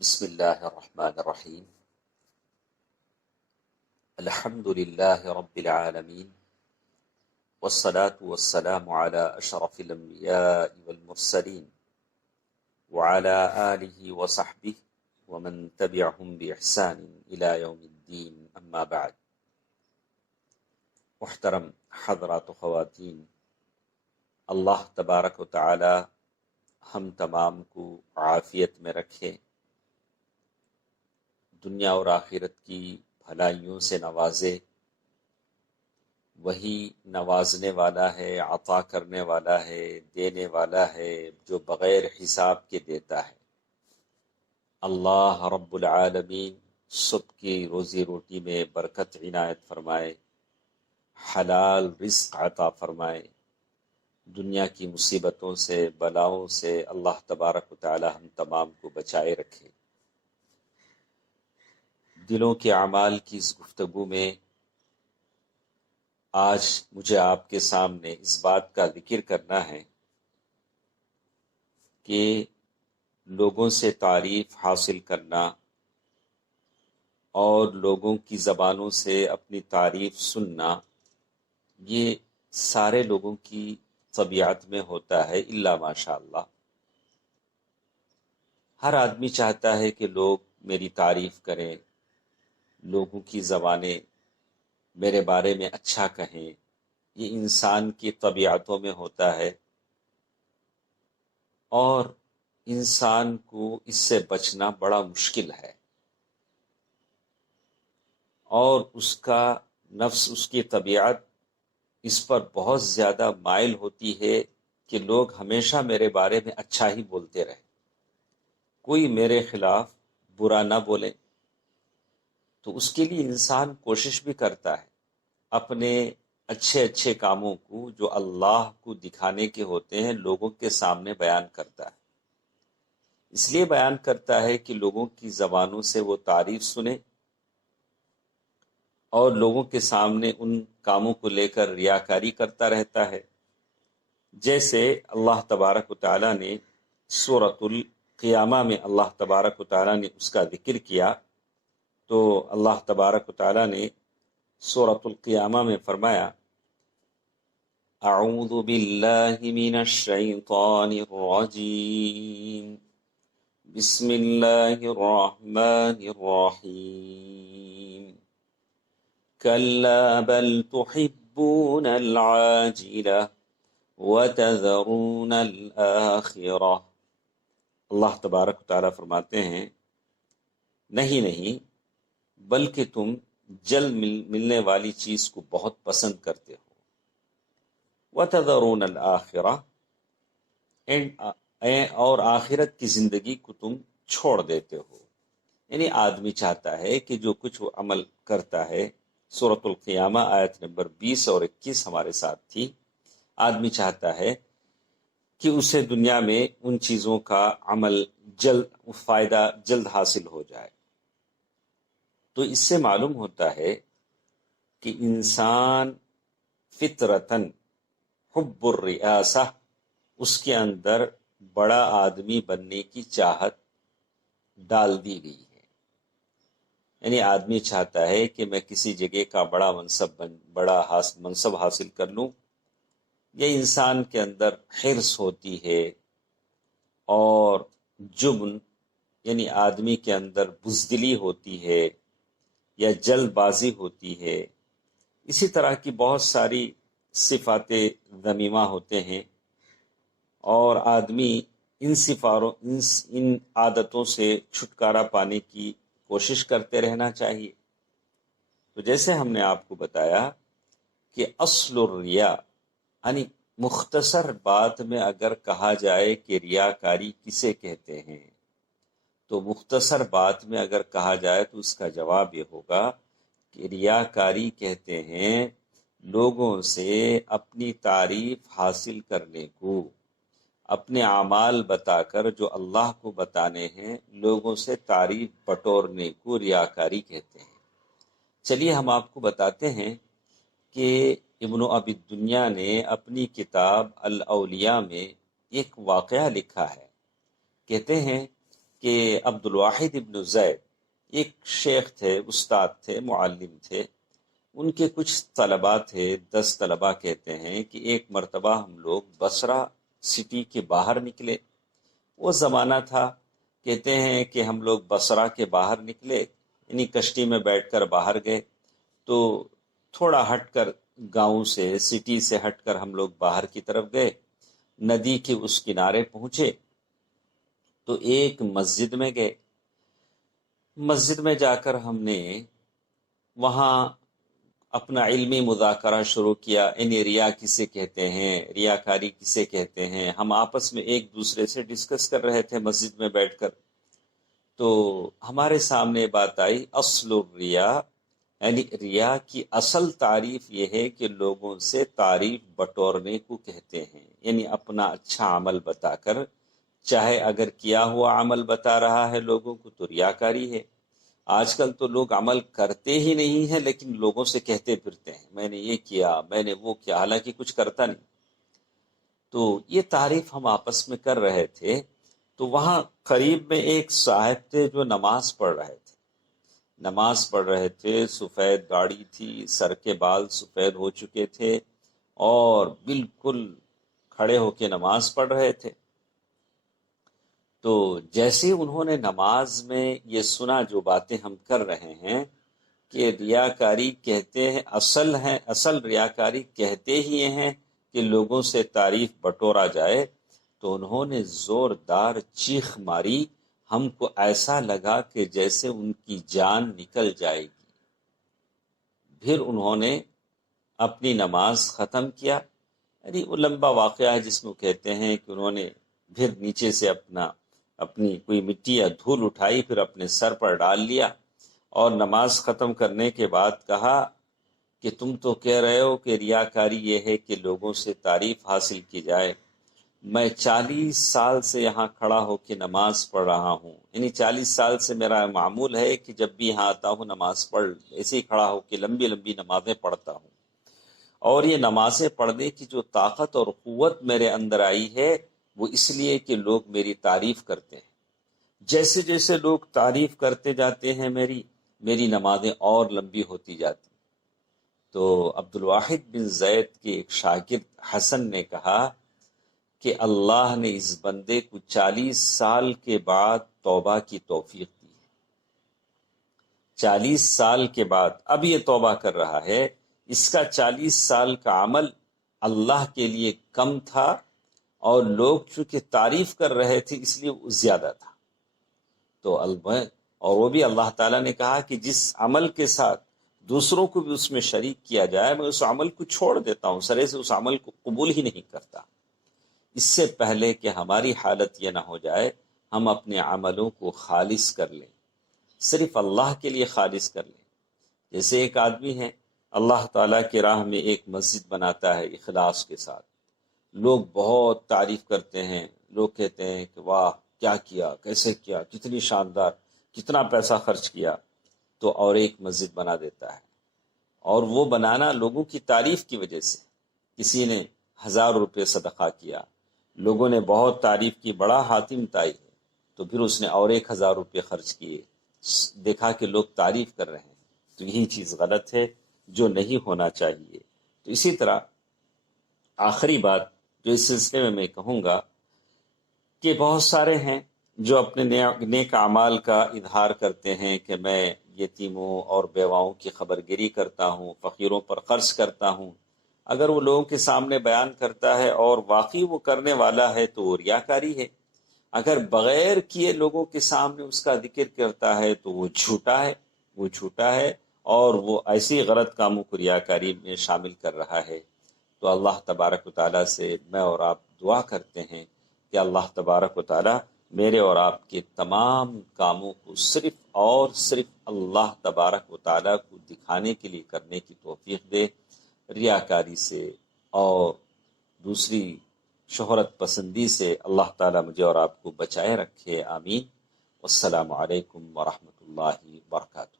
بسم اللہ الرحمن الرحیم الحمد للہ رب العالمین والصلاة والسلام على اشرف الانبیاء والمرسلین وعلى آلہ وصحبہ ومن تبعهم بإحسان الى یوم الدین اما بعد۔ محترم حضرات و خواتین، اللہ تبارک و تعالی ہم تمام کو عافیت میں رکھے، دنیا اور آخرت کی بھلائیوں سے نوازے۔ وہی نوازنے والا ہے، عطا کرنے والا ہے، دینے والا ہے، جو بغیر حساب کے دیتا ہے۔ اللہ رب العالمین سب کی روزی روٹی میں برکت عنایت فرمائے، حلال رزق عطا فرمائے، دنیا کی مصیبتوں سے، بلاؤں سے اللہ تبارک و تعالی ہم تمام کو بچائے رکھے۔ دلوں کے اعمال کی اس گفتگو میں آج مجھے آپ کے سامنے اس بات کا ذکر کرنا ہے کہ لوگوں سے تعریف حاصل کرنا اور لوگوں کی زبانوں سے اپنی تعریف سننا، یہ سارے لوگوں کی طبیعت میں ہوتا ہے الا ماشاء اللہ۔ ہر آدمی چاہتا ہے کہ لوگ میری تعریف کریں، لوگوں کی زبانیں میرے بارے میں اچھا کہیں، یہ انسان کی طبیعتوں میں ہوتا ہے، اور انسان کو اس سے بچنا بڑا مشکل ہے، اور اس کا نفس، اس کی طبیعت اس پر بہت زیادہ مائل ہوتی ہے کہ لوگ ہمیشہ میرے بارے میں اچھا ہی بولتے رہیں، کوئی میرے خلاف برا نہ بولے۔ تو اس کے لیے انسان کوشش بھی کرتا ہے اپنے اچھے اچھے کاموں کو جو اللہ کو دکھانے کے ہوتے ہیں لوگوں کے سامنے بیان کرتا ہے۔ اس لیے بیان کرتا ہے کہ لوگوں کی زبانوں سے وہ تعریف سنے، اور لوگوں کے سامنے ان کاموں کو لے کر ریاکاری کرتا رہتا ہے۔ جیسے اللہ تبارک و تعالیٰ نے سورۃ القیامہ میں اللہ تبارک و تعالیٰ نے اس کا ذکر کیا، تو اللہ تبارک و تعالیٰ نے سورۃ القیامہ میں فرمایا: اعوذ باللہ من الشیطان الرجیم، بسم اللہ الرحمن الرحیم، کلا بل تحبون العاجلہ وتذرون الآخرہ۔ اللہ تبارک و تعالیٰ فرماتے ہیں نہیں، بلکہ تم جلد ملنے والی چیز کو بہت پسند کرتے ہو، وَتَذَرُونَ الْآخِرَةَ، اور آخرت کی زندگی کو تم چھوڑ دیتے ہو۔ یعنی آدمی چاہتا ہے کہ جو کچھ وہ عمل کرتا ہے، سورۃ القیامہ آیت نمبر 20 اور 21 ہمارے ساتھ تھی، آدمی چاہتا ہے کہ اسے دنیا میں ان چیزوں کا عمل فائدہ جلد حاصل ہو جائے۔ تو اس سے معلوم ہوتا ہے کہ انسان فطرتاً حب الریاسہ، اس کے اندر بڑا آدمی بننے کی چاہت ڈال دی گئی ہے۔ یعنی آدمی چاہتا ہے کہ میں کسی جگہ کا بڑا منصب حاصل کر لوں۔ یہ انسان کے اندر حرص ہوتی ہے، اور جبن یعنی آدمی کے اندر بزدلی ہوتی ہے، یا جلد بازی ہوتی ہے۔ اسی طرح کی بہت ساری صفات ذمیمہ ہوتے ہیں، اور آدمی ان عادتوں سے چھٹکارا پانے کی کوشش کرتے رہنا چاہیے۔ تو جیسے ہم نے آپ کو بتایا کہ اصل الریا، یعنی مختصر بات میں اگر کہا جائے کہ ریاکاری کسے کہتے ہیں، تو مختصر بات میں اگر کہا جائے تو اس کا جواب یہ ہوگا کہ ریاکاری کہتے ہیں لوگوں سے اپنی تعریف حاصل کرنے کو، اپنے اعمال بتا کر جو اللہ کو بتانے ہیں لوگوں سے تعریف بٹورنے کو ریاکاری کہتے ہیں۔ چلیے ہم آپ کو بتاتے ہیں کہ ابن ابی الدنیا نے اپنی کتاب الاولیاء میں ایک واقعہ لکھا ہے۔ کہتے ہیں کہ عبد الواحد ابن زید ایک شیخ تھے، استاد تھے، معلم تھے. ان کے کچھ طلباء تھے، 10 طلباء کہتے ہیں کہ ایک مرتبہ ہم لوگ بصرہ سٹی کے باہر نکلے. وہ زمانہ تھا، کہتے ہیں کہ ہم لوگ بصرہ کے باہر نکلے، یعنی کشتی میں بیٹھ کر باہر گئے. تو تھوڑا ہٹ کر گاؤں سے، سٹی سے ہٹ کر ہم لوگ باہر کی طرف گئے، ندی کے اس کنارے پہنچے تو ایک مسجد میں گئے. مسجد میں جا کر ہم نے وہاں اپنا علمی مذاکرہ شروع کیا. یعنی ریا کسے کہتے ہیں، ریاکاری کسے کہتے ہیں، ہم آپس میں ایک دوسرے سے ڈسکس کر رہے تھے مسجد میں بیٹھ کر. تو ہمارے سامنے بات آئی اصل الریا، یعنی ریا کی اصل تعریف یہ ہے کہ لوگوں سے تعریف بٹورنے کو کہتے ہیں. یعنی اپنا اچھا عمل بتا کر، چاہے اگر کیا ہوا عمل بتا رہا ہے لوگوں کو تو ریاکاری ہے. آج کل تو لوگ عمل کرتے ہی نہیں ہیں لیکن لوگوں سے کہتے پھرتے ہیں میں نے یہ کیا، میں نے وہ کیا، حالانکہ کچھ کرتا نہیں. تو یہ تعریف ہم آپس میں کر رہے تھے. تو وہاں قریب میں ایک صاحب تھے جو نماز پڑھ رہے تھے. نماز پڑھ رہے تھے، سفید داڑھی تھی، سر کے بال سفید ہو چکے تھے اور بالکل کھڑے ہو کے نماز پڑھ رہے تھے. تو جیسے انہوں نے نماز میں یہ سنا جو باتیں ہم کر رہے ہیں کہ ریاکاری کہتے ہیں، اصل ریاکاری کہتے ہی ہیں کہ لوگوں سے تعریف بٹورا جائے، تو انہوں نے زوردار چیخ ماری. ہم کو ایسا لگا کہ جیسے ان کی جان نکل جائے گی. پھر انہوں نے اپنی نماز ختم کیا. یعنی وہ لمبا واقعہ ہے جس میں کہتے ہیں کہ انہوں نے پھر نیچے سے اپنی کوئی مٹی یا دھول اٹھائی، پھر اپنے سر پر ڈال لیا اور نماز ختم کرنے کے بعد کہا کہ تم تو کہہ رہے ہو کہ ریاکاری یہ ہے کہ لوگوں سے تعریف حاصل کی جائے. میں 40 سال سے یہاں کھڑا ہو کے نماز پڑھ رہا ہوں. یعنی 40 سال سے میرا معمول ہے کہ جب بھی یہاں آتا ہوں نماز پڑھ ایسے ہی کھڑا ہو کے لمبی لمبی نمازیں پڑھتا ہوں. اور یہ نمازیں پڑھنے کی جو طاقت اور قوت میرے اندر آئی ہے وہ اس لیے کہ لوگ میری تعریف کرتے ہیں. جیسے جیسے لوگ تعریف کرتے جاتے ہیں میری نمازیں اور لمبی ہوتی جاتی. تو عبد الواحد بن زید کے ایک شاگرد حسن نے کہا کہ اللہ نے اس بندے کو 40 سال کے بعد توبہ کی توفیق دی ہے. 40 سال کے بعد اب یہ توبہ کر رہا ہے. اس کا 40 سال کا عمل اللہ کے لیے کم تھا اور لوگ چونکہ تعریف کر رہے تھے اس لیے وہ زیادہ تھا. تو اور وہ بھی اللہ تعالیٰ نے کہا کہ جس عمل کے ساتھ دوسروں کو بھی اس میں شریک کیا جائے میں اس عمل کو چھوڑ دیتا ہوں، سرے سے اس عمل کو قبول ہی نہیں کرتا. اس سے پہلے کہ ہماری حالت یہ نہ ہو جائے ہم اپنے عملوں کو خالص کر لیں، صرف اللہ کے لیے خالص کر لیں. جیسے ایک آدمی ہے اللہ تعالیٰ کی راہ میں ایک مسجد بناتا ہے اخلاص کے ساتھ، لوگ بہت تعریف کرتے ہیں، لوگ کہتے ہیں کہ واہ کیا کیا، کیسے کیا، کتنی شاندار، کتنا پیسہ خرچ کیا. تو اور ایک مسجد بنا دیتا ہے اور وہ بنانا لوگوں کی تعریف کی وجہ سے. کسی نے 1000 روپے صدقہ کیا، لوگوں نے بہت تعریف کی، بڑا حاتم تائی ہے، تو پھر اس نے اور 1000 روپے خرچ کیے، دیکھا کہ لوگ تعریف کر رہے ہیں. تو یہی چیز غلط ہے جو نہیں ہونا چاہیے. تو اسی طرح آخری بات جو اس سلسلے میں کہوں گا کہ بہت سارے ہیں جو اپنے نیک اعمال کا اظہار کرتے ہیں کہ میں یتیموں اور بیواؤں کی خبرگیری کرتا ہوں، فقیروں پر خرچ کرتا ہوں. اگر وہ لوگوں کے سامنے بیان کرتا ہے اور واقعی وہ کرنے والا ہے تو وہ ریاکاری ہے. اگر بغیر کیے لوگوں کے سامنے اس کا ذکر کرتا ہے تو وہ جھوٹا ہے اور وہ ایسی غلط کاموں کو ریاکاری میں شامل کر رہا ہے. تو اللہ تبارک و تعالیٰ سے میں اور آپ دعا کرتے ہیں کہ اللہ تبارک و تعالیٰ میرے اور آپ کے تمام کاموں کو صرف اور صرف اللہ تبارک و تعالیٰ کو دکھانے کے لیے کرنے کی توفیق دے، ریاکاری سے اور دوسری شہرت پسندی سے اللہ تعالیٰ مجھے اور آپ کو بچائے رکھے. آمین. والسلام علیکم ورحمۃ اللہ وبرکاتہ.